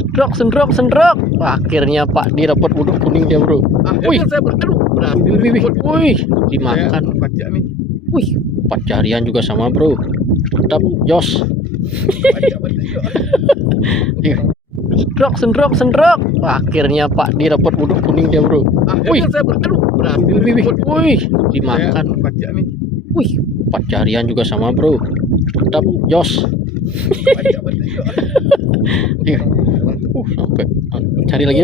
Sendrok, sendrok, sendrok. Akhirnya Pak D dapat uduk kuning dia, bro. Wih, wih, dimakan. Wih, 4 jarian juga sama, bro. Mantap, jos. Sendrok, sendrok, sendrok. Akhirnya Pak D dapat uduk kuning dia, bro. Wih, wih, dimakan. Wih, 4 jarian juga sama, bro. Mantap, jos. Sampai cari lagi.